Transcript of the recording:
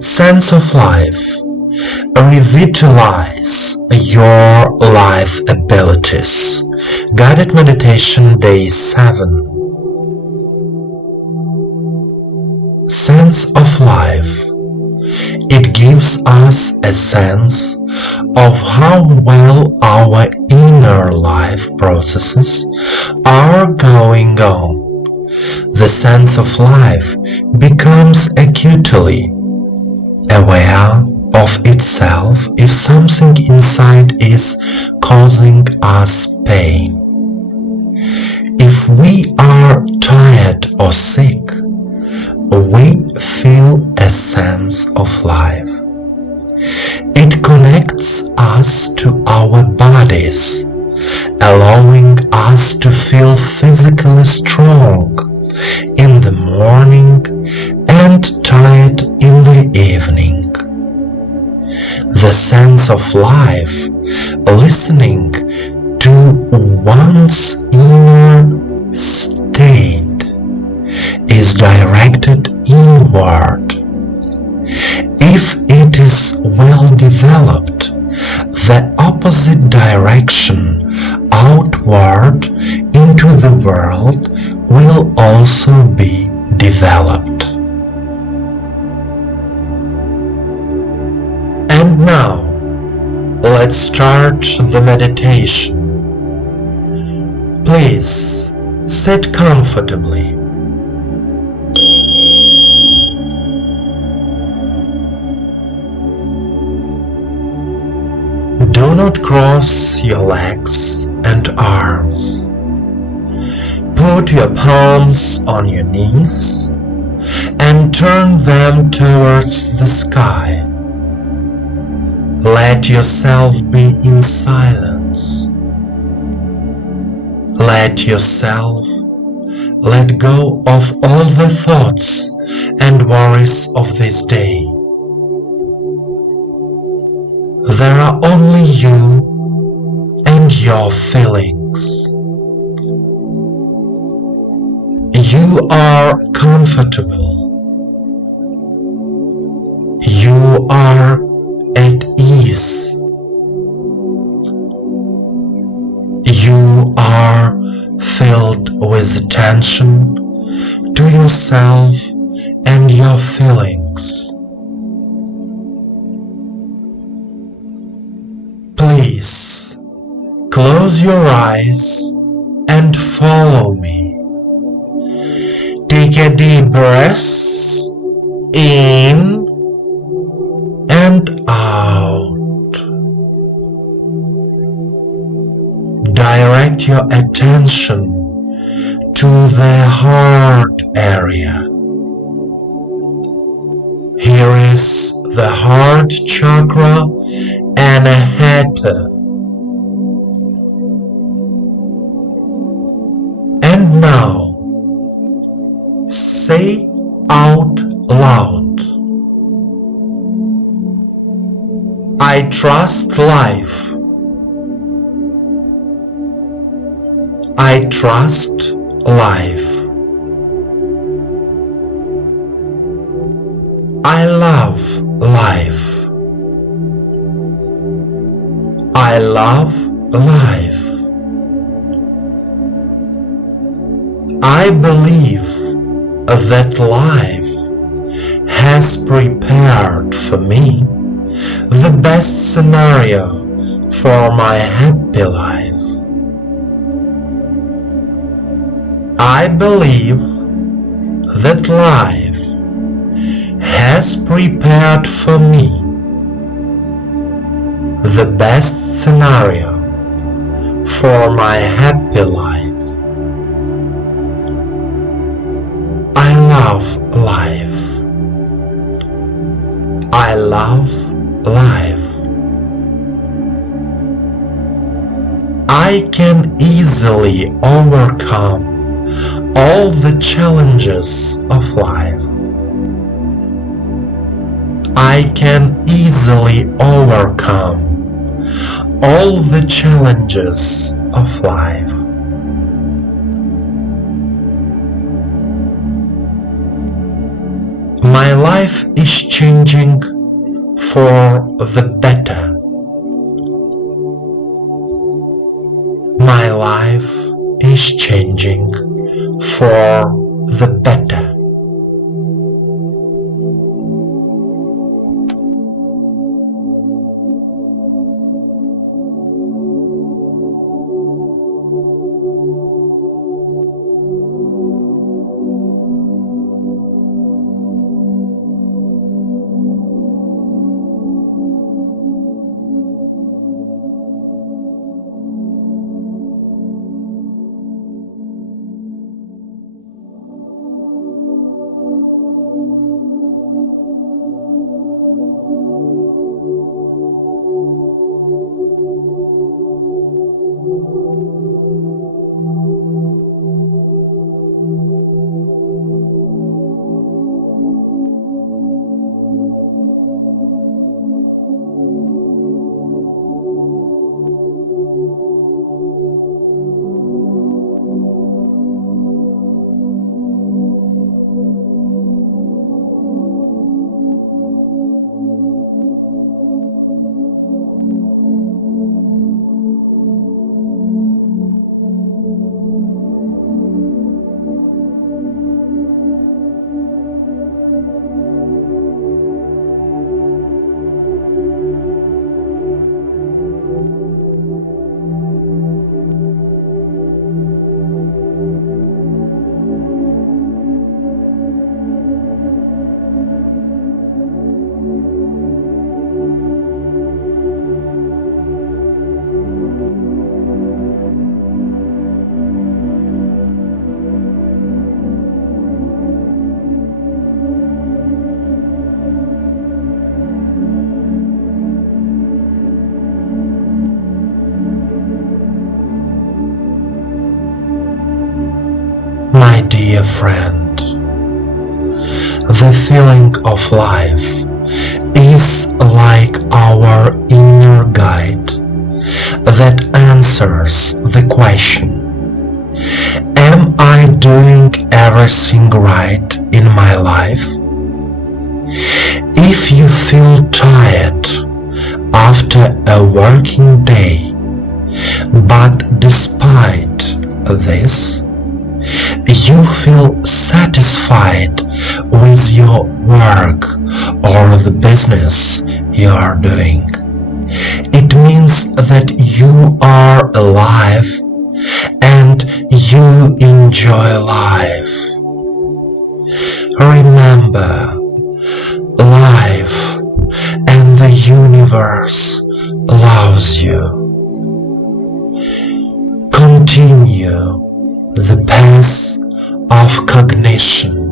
Sense of life. Revitalize your life abilities. Guided Meditation Day 7. Sense of life. It gives us a sense of how well our inner life processes are going on. The sense of life becomes acutely aware of itself if something inside is causing us pain. If we are tired or sick, we feel a sense of life. It connects us to our bodies, allowing us to feel physically strong in the morning and tired in the evening. The sense of life, listening to one's inner state, is directed inward. If it is well developed, the opposite direction, outward into the world, will also be developed. And now, let's start the meditation. Please sit comfortably. Do not cross your legs and arms. Put your palms on your knees and turn them towards the sky. Let yourself be in silence. Let yourself let go of all the thoughts and worries of this day. There are only you and your feelings. You are comfortable. You are at ease. You are filled with attention to yourself and your feelings. Please close your eyes and follow me. Take a deep breath in and out. Direct your attention to the heart area. Here is the heart chakra Anahata. And now, say out loud, I trust life. I trust life. I love life. I love life. I believe that life has prepared for me the best scenario for my happy life. I believe that life has prepared for me the best scenario for my happy life. I love life. I love life. I can easily overcome all the challenges of life. I can easily overcome all the challenges of life. My life is changing for the better. My life is changing for the better. My dear friend, the feeling of life is like our inner guide that answers the question, am I doing everything right in my life? If you feel tired after a working day, but despite this, you feel satisfied with your work or the business you are doing, it means that you are alive and you enjoy life. Remember, life and the universe loves you. Continue the path of cognition